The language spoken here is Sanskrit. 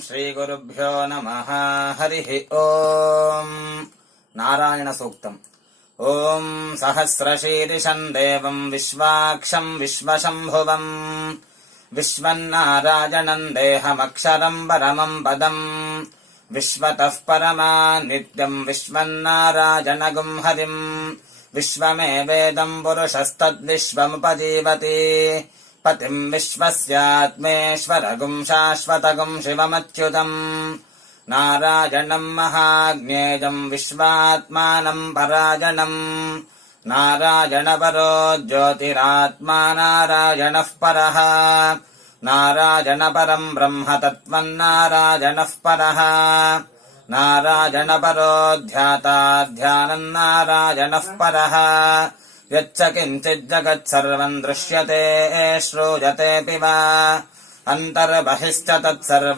श्रीगुरुभ्यो नमः। हरिः ओम्। नारायण सूक्तम्। ओम् सहस्रशीर्षम् देवम् विश्वाक्षम् विश्वशम्भुवम् विश्वन्नारायणम् देहमक्षरम् परमम् पदम् विश्वतः परमा नित्यम् विश्वन्नारायणगुम् हरिम् विश्वमेवेदम् पुरुषस्तद्विश्वमुपजीवति पतिम् विश्वस्यात्मेश्वरगुम् शाश्वतगुम् शिवमच्युतम् नारायणम् महाज्ञेयम् विश्वात्मानम् परायणम् नारायणपरो ज्योतिरात्मा नारायणः परः नारायणपरम् ब्रह्म तत्त्वन्नारायणः परः नारायणपरो ध्याता ध्यानम् नारायणः परः यच्च किञ्चिज्जगत्सर्वम् दृश्यते श्रूयतेऽपि वा अन्तर्बहिश्च तत्सर्वम्